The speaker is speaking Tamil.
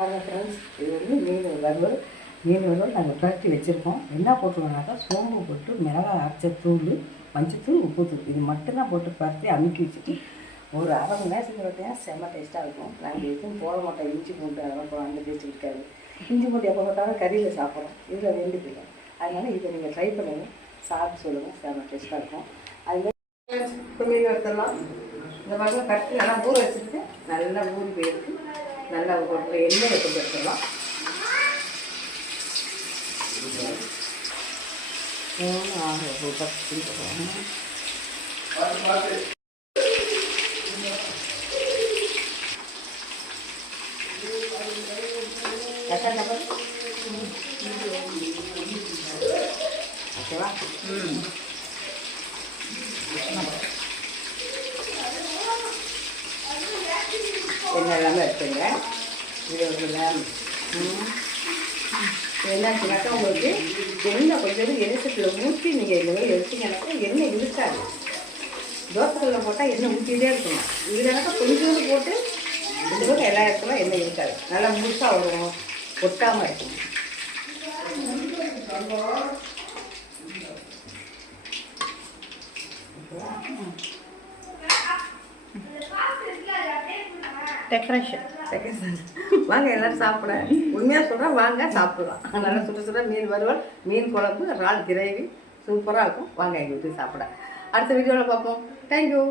ஃப்ரெண்ட்ஸ், இது வந்து மீன் வறுவல் நாங்கள் பரட்டி வச்சுருக்கோம். என்ன போட்டுருவோம்னாக்கா சோம்பு போட்டு மிளகாய் அரைச்ச தூள், மஞ்சத்தூள், உப்புத்தூள் இது மட்டும்தான் போட்டு பரட்டி அமுக்கி வச்சுட்டு ஒரு அரை மணி நேரத்துக்கு ரொட்டியாக செம்ம டேஸ்ட்டாக இருக்கும். நாங்கள் எதுவும் போட மாட்டோம். இஞ்சி பூண்டு அதெல்லாம் போட அந்த டேஸ்ட் இருக்காது. இஞ்சி பூண்டு எப்போ போட்டாலும் கறியில் சாப்பிட்றோம், இதில் வெந்து போயிடும். அதனால் இதை நீங்கள் ட்ரை பண்ணுங்கள், சாப்பிட்டு சொல்லுங்கள், செம்ம டேஸ்ட்டாக இருக்கும். அதுமாதிரி இப்போ மீன் வறுத்தலாம். இந்த மாதிரி கட்டி நல்லா ஊற வச்சுட்டு நல்லா ஊறி போயிருக்கு. நல்லா ஒரு எண்ணெயை கொண்டு எடுத்துடலாம். ஓகேவா? எண்ணெய் எல்லாமே எடுத்துங்க. இது என்னாச்சுனாக்கா உங்களுக்கு எண்ணெய் கொஞ்சம் எரிசத்தில் ஊற்றி நீங்கள் இந்த மாதிரி எடுத்தீங்கன்னாக்கா எண்ணெய் இழுக்காது. தோசைகளில் போட்டால் எண்ணெய் ஊற்றிட்டே இருக்கணும். இதுலனாக்கா கொஞ்சோண்டு போட்டு இந்த பக்கம் எல்லா இடத்துலாம் எண்ணெய் இருக்காது. நல்லா முழுசாக வரும், ஒட்டாமல் இருக்கும். டெக்கரேஷன் வாங்க எல்லோரும் சாப்பிட. உண்மையாக சொல்கிறேன், வாங்க சாப்பிடலாம். நல்லா சுட சுட மீன் வறுவல், மீன் குழம்பு, இறால் கிரேவி சூப்பராக இருக்கும். வாங்க எங்கள் வீட்டுக்கு சாப்பிட. அடுத்த வீடியோவில் பார்ப்போம். தேங்க்யூ.